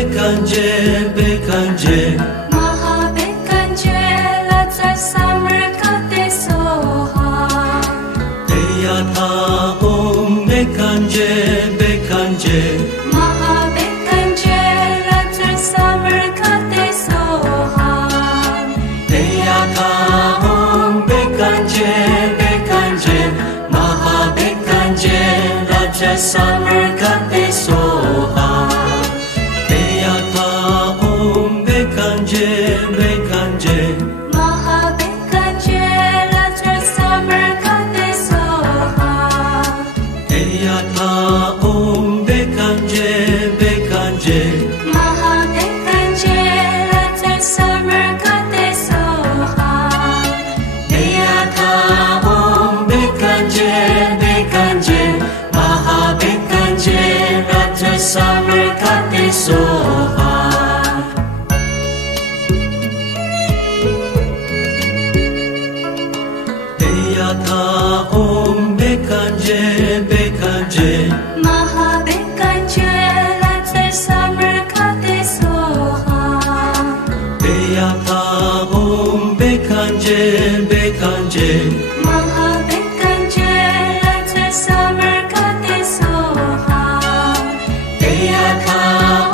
Bekanje, Bekanje, Maha Bekanje, Latsa Samarkate Soha. Deyata Om Bekanje, Bekanje, Maha Bekanje, Latsa Samarkate Soha. Deyata Om Bekanje, Bekanje, Maha Bekanje, Latsa Samarkate Soha. Bekanje, Bekanje, Maha Bekanje, Latsa Samarkate Soha. Deyata Om Bekanje, Bekanje, Maha Bekanje, Latsa Samarkate Soha. Deyata Om Bekanje, Bekanje, Maha Bekanje, Latsa Samarkate Soha. Deyata Om Bekanje, Bekanje, Maha Bekanje, Latsa Samarkate Soha. Deyata Om Bekanje, Bekanje, Maha Bekanje, Latsa Samarkate Soha. Deyata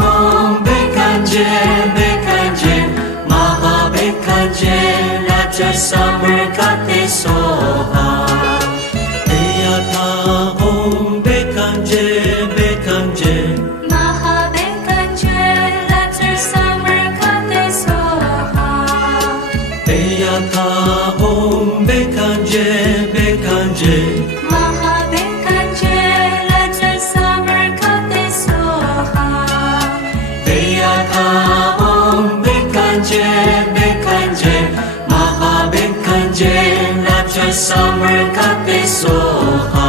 Om Bekanje, Bekanje, Maha Bekanje, Latsa Samarkate Soha. Deyata Om Bekanje, Bekanje, Maha Bekanje, Latsa Samarkate Soha. Deyata Om Bekanje, Bekanje, Maha Bekanje, Latsa Samarkate Soha. Deyata Om Bekanje, Bekanje, Maha Bekanje, Latsa Samarkate Soha.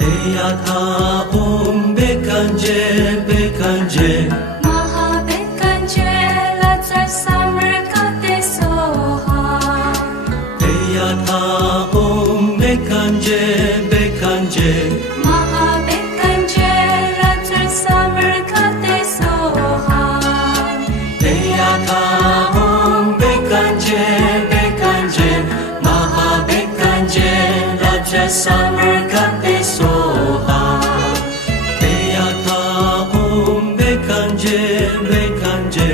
Deyata Om Bekanje, Bekanje, Maha Bekanje, Latsa Samarkate Soha. Deyata Om Bekanje, Bekanje, Maha Bekanje, Latsa Samarkate Soha. Deyata Om Bekanje, Bekanje, Maha Bekanje, Latsa Samarkate Soha. Deyata Om Bekanje, Bekanje,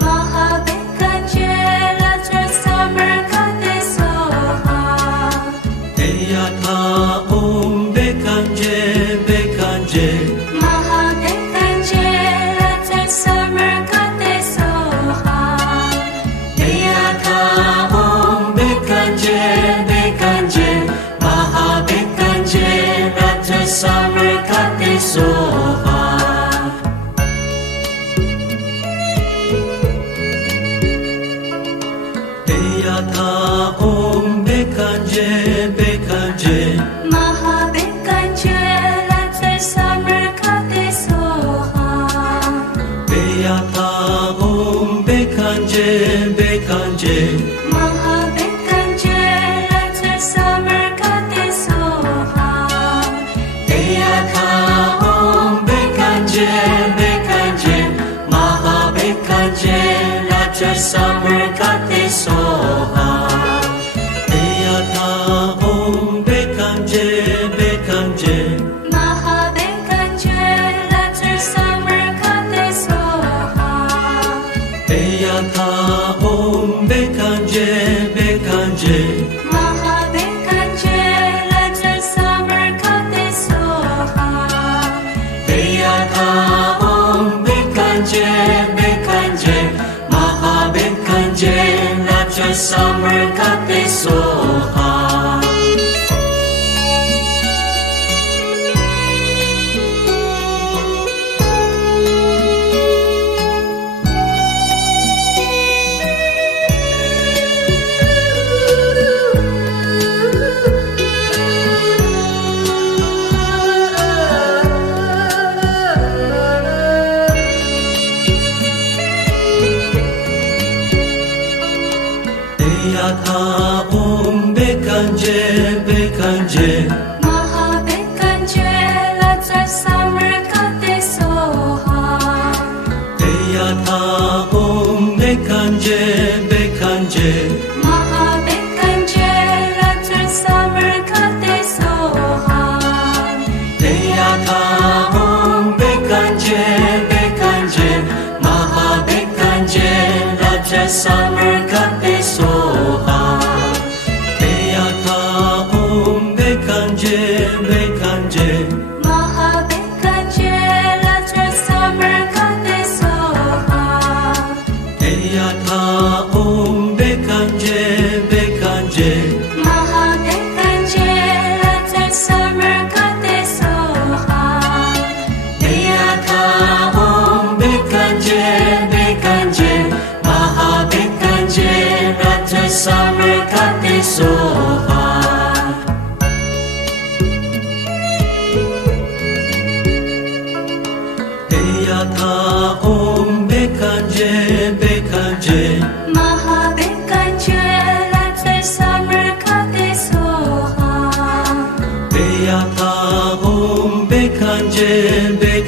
Maha Bekanje, Latsa Samarkate Soha. Deyata Om Bekanje, Bekanje, Maha Bekanje, Latsa Samarkate Soha. Deyata Om Bekanje, Bekanje, Maha Bekanje, Latsa Samarkate Soha. Deyata Om Bekanje, Bekanje, Maha Bekanje, Latsa Samarkate Soha. Deyata Om Bekanje, Bekanje, Maha Bekanje, Latsa Samarkate Soha. Deyata Om Bekanje, Bekanje, Maha Bekanje, Latsa Samarkate Soha. Deyata Om Bekanje, Bekanje, Maha Bekanje, Latsa Samarkate Soha. Deyata Om Bekanje, Bekanje, Maha Bekanje, Latsa Samarkate Soha. Deyata Om Bekanje, Bekanje, Maha Bekanje, Latsa Samarkate Soha.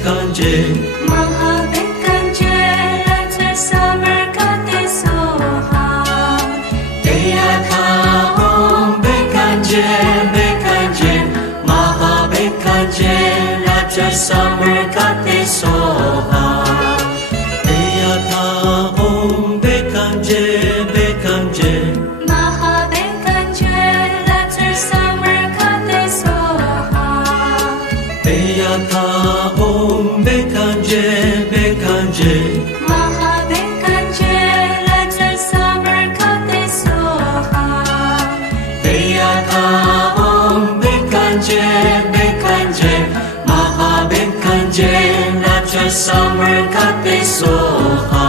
Bekanje Mahabekanje Latter Summer Goddess Soha Deyata Om Bekanje Bekanje Maha Bekanje Latter Summer Goddess Soha Deyata Om Bekanje Bekanje Mahabekanje Latter Summer Goddess Soha Deyata Om Bekanje Bekanje Mahabekanje Latter Summer Goddess Soha Deyata Om Bekanje Bekanje Maha Bekanje Latter Summer Goddess Soha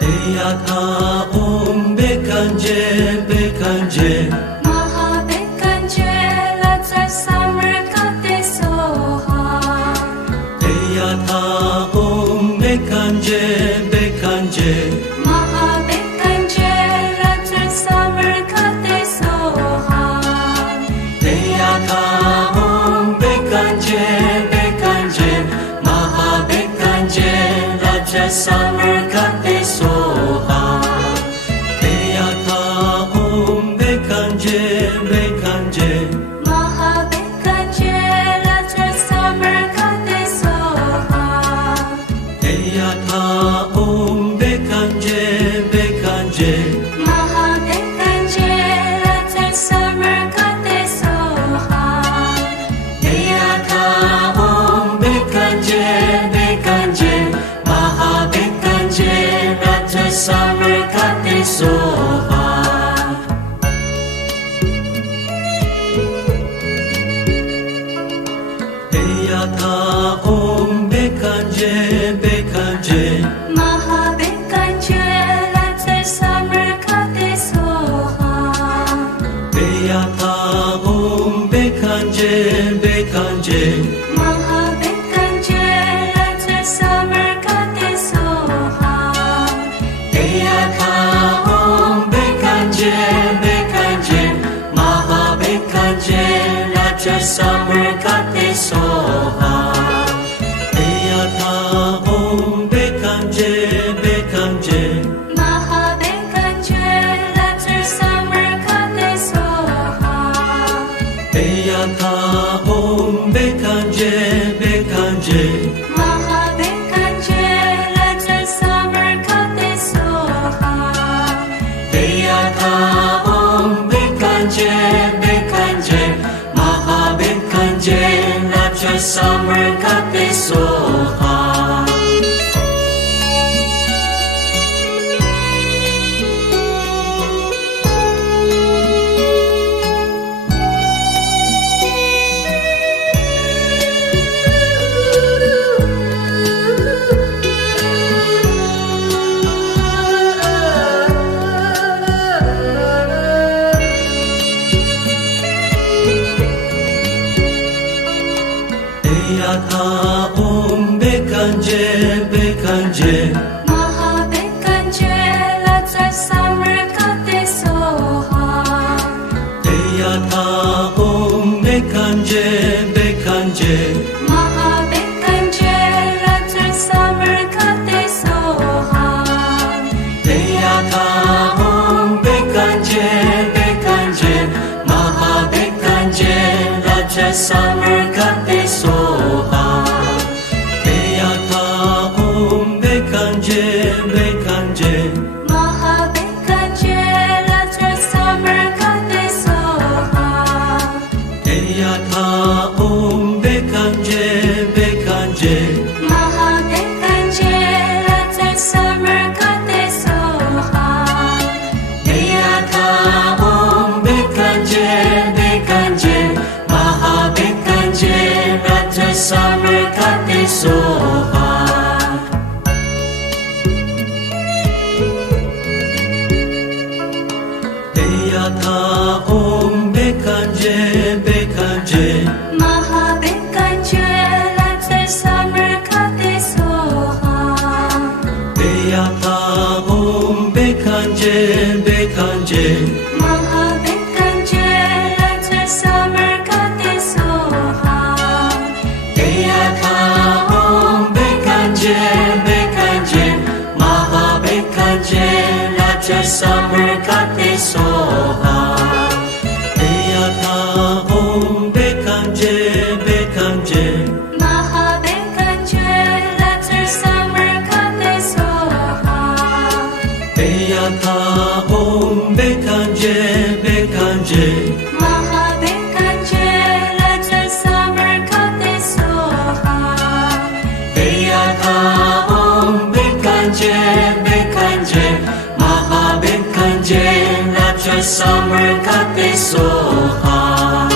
Deyata Om Bekanje Bekanje Mahabekanje Latter Summer Goddess Soha Deyata Om Bekanje Bekanje Mahabekanje Latter Summer Goddess Soha Deyata Om Bekanje Bekanje Maha Bekanje Latter Summer Goddess Soha Deyata Om Bekanje Bekanje Mahabekanje Latter Summer Goddess Soha Deyata Om Bekanje Bekanje Mahabekanje Latter Summer Goddess Soha Deyata Om Bekanje Bekanje Maha Bekanje Latter Summer Goddess Soha Deyata Om Bekanje Bekanje Mahabekanje Latter Summer Goddess Soha Deyata Om Bekanje Bekanje Mahabekanje Latter Summer Goddess Soha Deyata Om Bekanje Bekanje Maha Bekanje Latter Summer Goddess Soha Deyata Om Bekanje Bekanje Mahabekanje Latter Summer Goddess Soha Deyata Om Bekanje Bekanje Mahabekanje Latter Summer Goddess Soha Deyata Om Bekanje Bekanje Maha Bekanje Latter Summer Goddess Soha Deyata Om Bekanje Bekanje Mahabekanje Latter Summer Goddess Soha Deyata Om Bekanje Bekanje Mahabekanje Latter Summer Goddess Soha Deyata Om Bekanje Bekanje Maha Bekanje Latter Summer Goddess Soha Deyata Om Bekanje Bekanje Mahabekanje Latter Summer Goddess Soha Deyata Om Bekanje Bekanje Mahabekanje Latter Summer Goddess Soha Deyata Om Bekanje Bekanje Maha Bekanje summer got it so hard. Deyata om bekanje bekanje Maha bekanje let the summer got it so hard. Deyata om bekanje bekanje Maha bekanje let the summer got it so hard. Deyata om bekanje bekanje Maha bekanje let the summer got it so hard. Deyata om bekanje bekanje Maha bekanje let the summer got it so hard. Deyata om bekanje bekanje Maha bekanje let the summer got it so hard. Deyata om bekanje bekanje Maha bekanje let the summer got it so hard.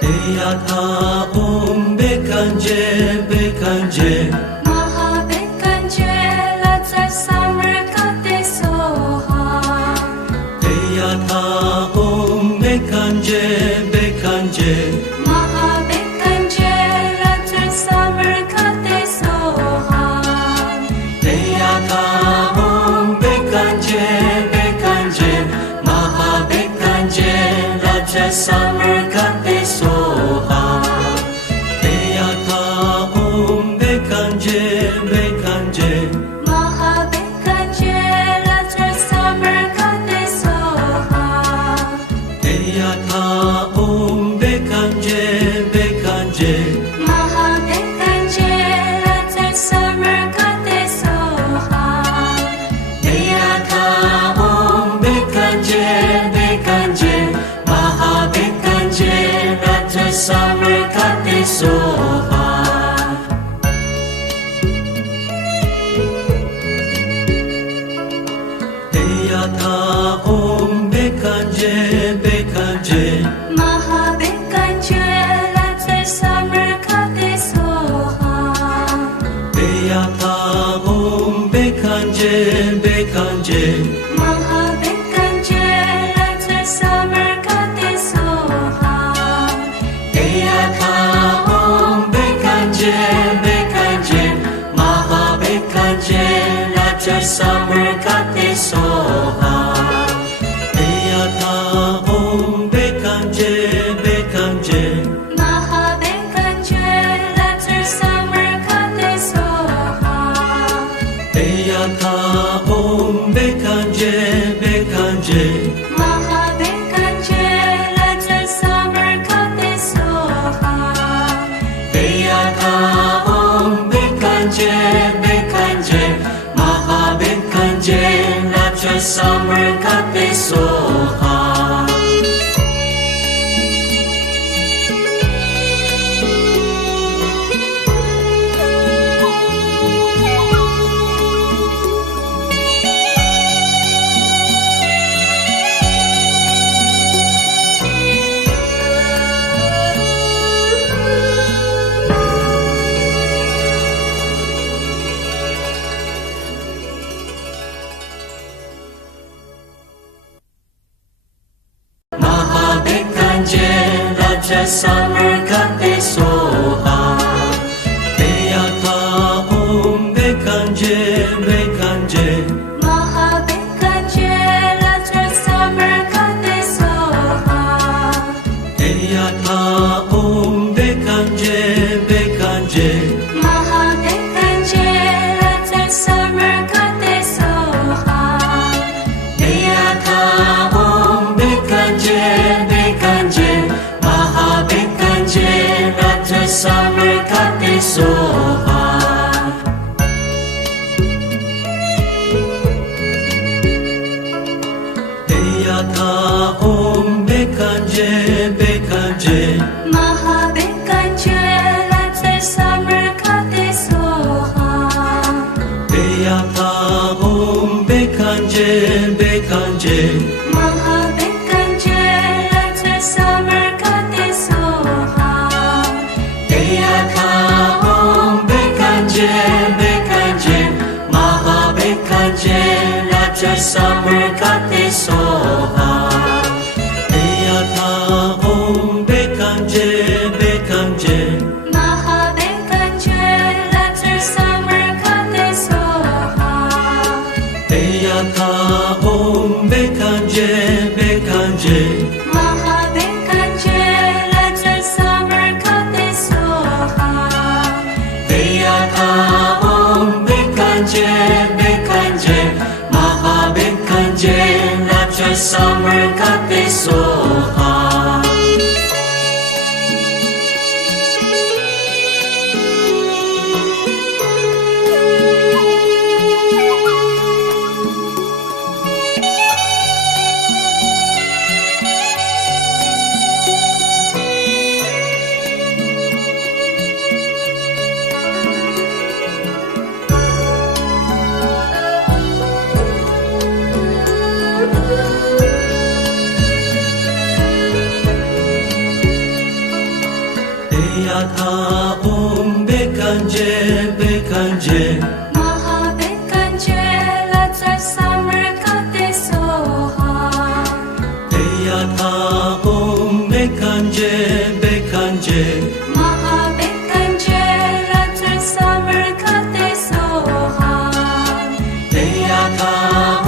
Deyata om bekanje bekanje Maha bekanje let the summer got it so hard. Deyata om bekanje bekanje Maha bekanje let the summer got it so hard. Deyata om bekanje bekanje Maha bekanje let the summer got it so hard. Deyata om bekanje bekanje Maha bekanje let the summer got it so hard. Deyata om bekanje bekanje Maha bekanje let the summer got it so hard. Deyata om bekanje bekanje Maha bekanje let the summer got it so hard. Deyata om bekanje bekanje Maha bekanje let the summer got it so hard. Deyata om bekanje bekanje Maha bekanje let the summer got it so hard. Deyata om bekanje bekanje Maha bekanje let the summer got it so hard. Deyata om bekanje bekanje Maha bekanje let the summer got it so hard. Deyata om bekanje bekanje Maha bekanje let the summer got it so hard. Deyata om bekanje bekanje Maha bekanje let the summer got it so hard. summer kate soha Eyata om bekanje bekanje Mahabekanje let your summer kate soha Eyata om bekanje bekanje Mahabekanje let your summer kate soha Eyata om bekanje bekanje Mahabekanje lapcha summer kate soha Eyata om bekanje bekanje Mahabekanje let your summer kate soha Eyata om bekanje bekanje Mahabekanje let your summer kate soha Eyata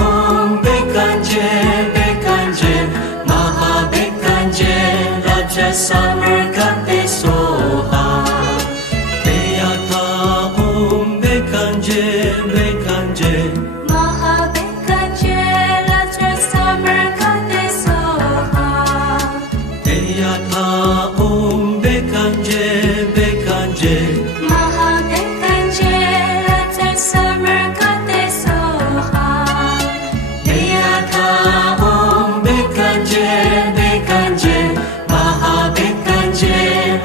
om bekanje bekanje Mahabekanje lapcha summer kate soha Eyata om bekanje bekanje Mahabekanje let your summer kate soha Eyata om bekanje bekanje Mahabekanje let your summer kate soha Eyata om bekanje bekanje Mahabekanje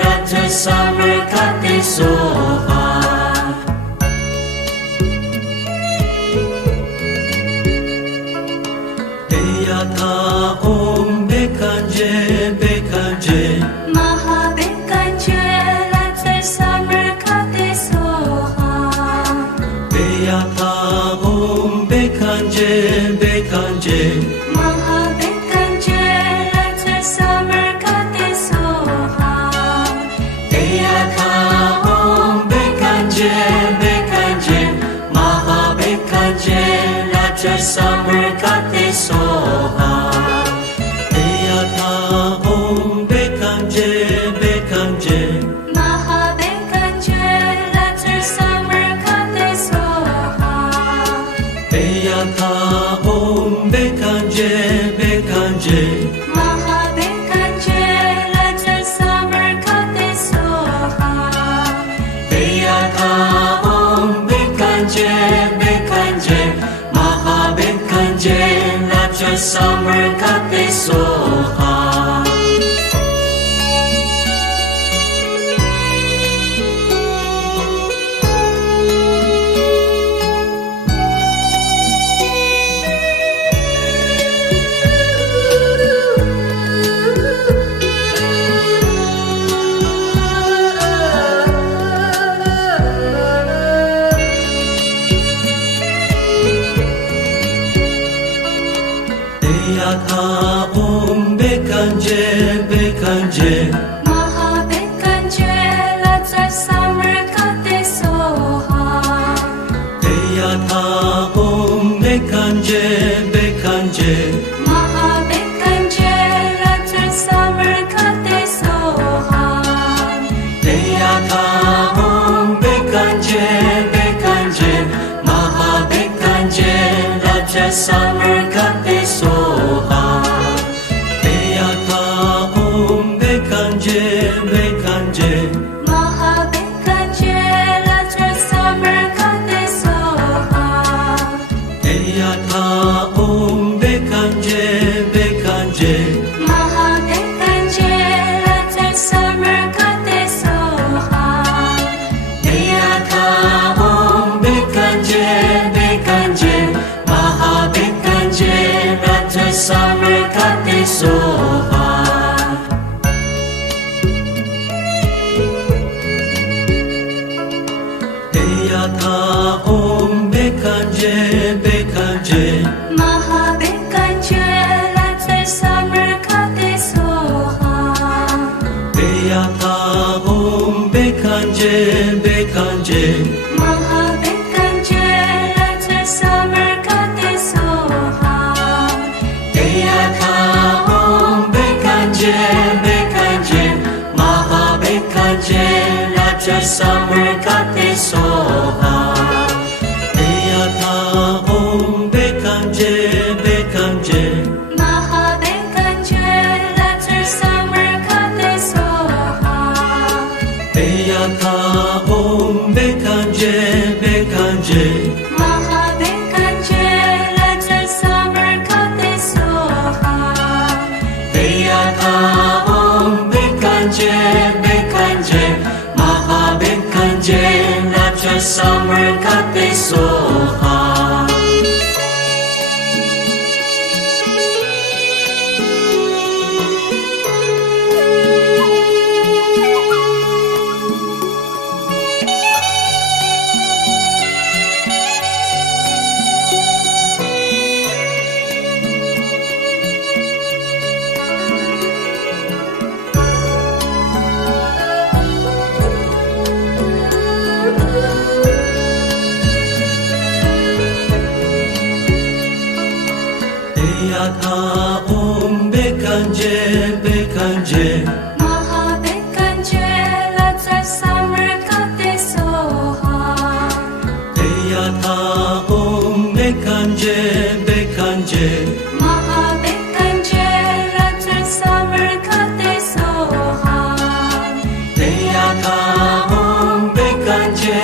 lapcha summer kate soha Eyata om bekanje bekanje Mahabekanje let your summer kate soha Eyata om bekanje bekanje Mahabekanje let your summer kate soha Eyata om bekanje bekanje Mahabekanje lapcha summer kate soha Eyata om bekanje bekanje Mahabekanje let your summer kate soha Eyata om bekanje bekanje Mahabekanje let your summer kate soha Eyata om bekanje bekanje Mahabekanje lapcha summer kate soha Eyata om bekanje Bekanje, Bekanje, Mahabekanje, Latra Samarkate Soha. Deyata Om Bekanje, Bekanje, Mahabekanje, Latra Samarkate Soha. Deyata Om Bekanje, Bekanje, Mahabekanje, Latra Samarkate Soha. Deyata Om Bekanje, Bekanje, Mahabekanje, Latra Samarkate Soha. Deyata Om Bekanje, Bekanje, Mahabekanje, Latra Samarkate Soha. Deyata Om Bekanje, Bekanje, Mahabekanje, Latra Samarkate Soha. Deyata Om Bekanje, Bekanje, Mahabekanje, Latra Samarkate Soha. Deyata Om Bekanje,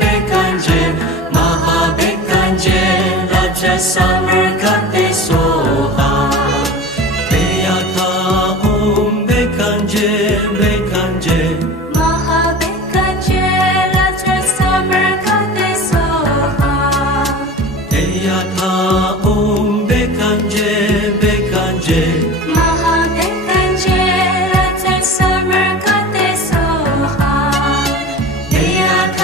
Bekanje, Mahabekanje, Latra Samarkate Soha. Deyata Om Bekanje, Bekanje, Mahabekanje, Latra Samarkate Soha. Deyata Om Bekanje, Bekanje, Mahabekanje, Latra Samarkate Soha. Deyata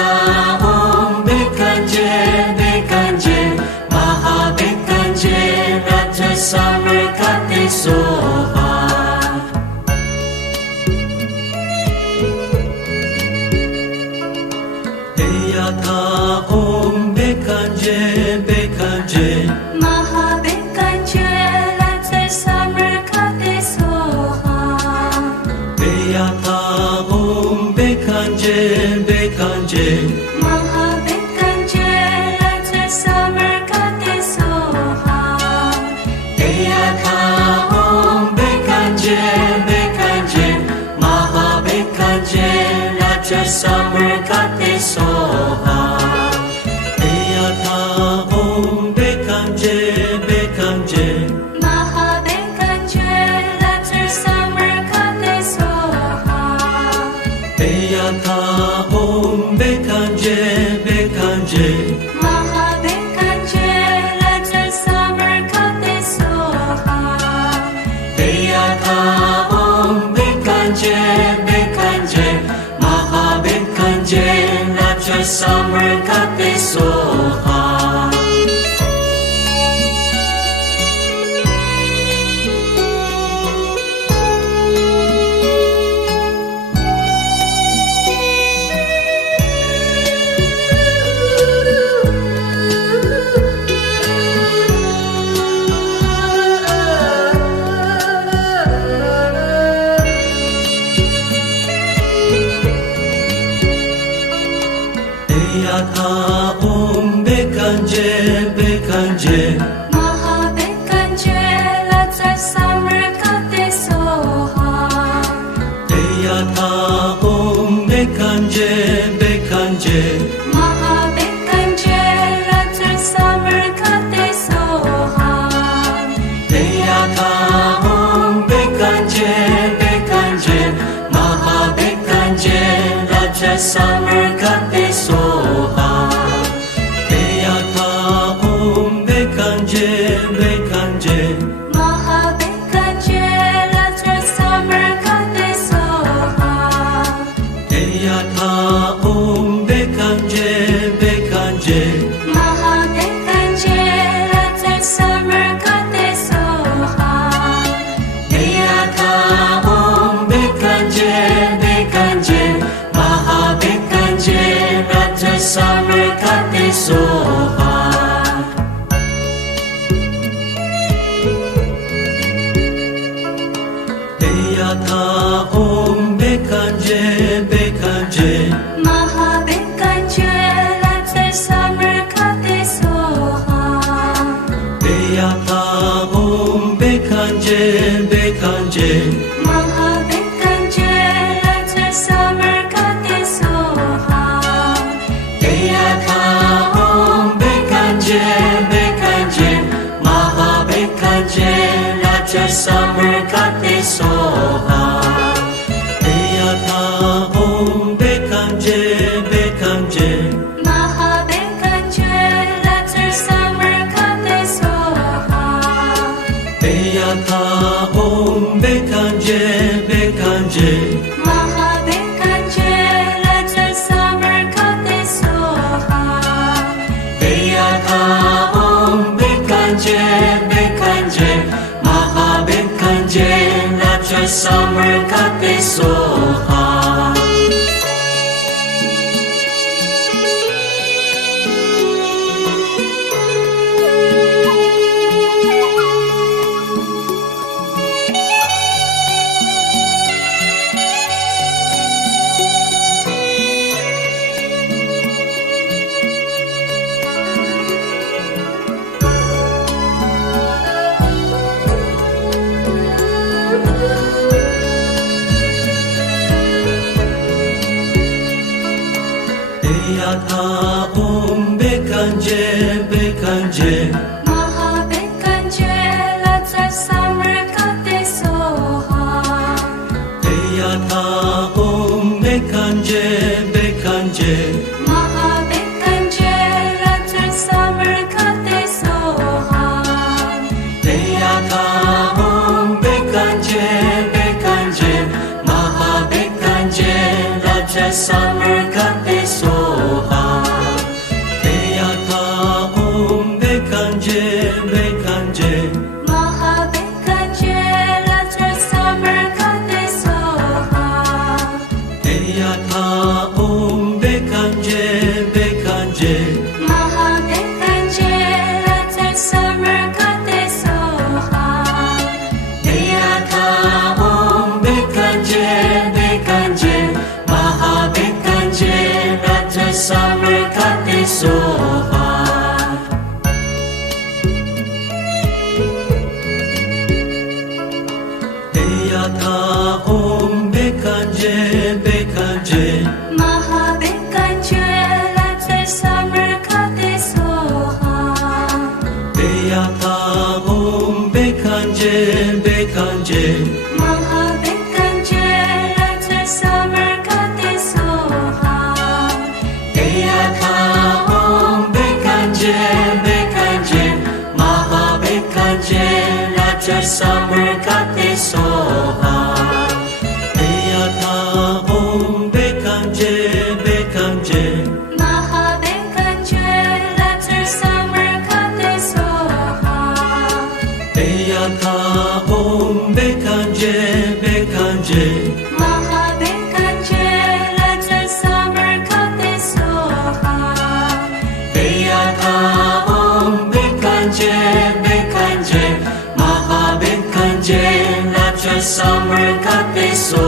Om Bekanje, Bekanje, Mahabekanje, Latra Samarkate Soha. Deyata Om Bekanje, Bekanje, Mahabekanje, Latra Samarkate Soha. Deyata Om Bekanje, Bekanje, Mahabekanje, Latra Samarkate Soha. Deyata Om Bekanje, Bekanje, Mahabekanje, Latra Samarkate Soha. Deyata Om Bekanje, Bekanje, Mahabekanje, Latra Samarkate Soha. Deyata Om Bekanje, Bekanje, Mahabekanje, Latra Samarkate Soha. Deyata Om Bekanje, Bekanje, Mahabekanje, Latra Samarkate Soha. Deyata Om Bekanje, Bekanje, Mahabekanje, Latra Samarkate Soha. Deyata Om Bekanje, Bekanje, Mahabekanje, Latra Samarkate Soha. Deyata Om Bekanje, Bekanje, Mahabekanje, Latra Samarkate Soha. Deyata Om Bekanje, Bekanje, Mahabekanje, Latra Samarkate Soha. Deyata Om Bekanje, Bekanje, Mahabekanje, Latra Samarkate Soha. Deyata Om Bekanje, Bekanje, Mahabekanje, summer got it so hard. Deyata om bekanje bekanje. Maha bekanje, let's say summer got it so hard. Deyata om bekanje bekanje. Maha bekanje, let's say summer got it so hard. Deyata om bekanje bekanje. Maha bekanje let's say summer got it so hard. Deyata om bekanje bekanje. Maha bekanje, let's say summer got it so hard. Deyata om bekanje bekanje. Maha bekanje, let's say summer got it so hard. Deyata om bekanje bekanje. Maha bekanje let's say summer got it so hard. Deyata om bekanje bekanje. Maha bekanje, let's say summer got it so hard. Deyata om bekanje bekanje. Maha bekanje, let's say summer got it so hard. Deyata om bekanje bekanje. Maha bekanje let's say summer got it so hard. Deyata om bekanje bekanje. Maha bekanje, let's say summer got it so hard. Deyata om bekanje bekanje. Maha bekanje, let's say summer got it so hard. Deyata om bekanje bekanje. Maha bekanje let's say summer got it so hard. Deyata om bekanje bekanje. Maha bekanje, let's say summer got it so hard. Deyata om bekanje bekanje. Maha bekanje, let's say summer got it so hard. Deyata om bekanje bekanje. Maha bekanje let's say summer got it so hard. Deyata om bekanje bekanje. Maha bekanje, let's say summer got it so hard. Deyata om bekanje bekanje. Maha bekanje, let's say summer got it so hard. Deyata om bekanje bekanje. Maha bekanje let's say summer got it so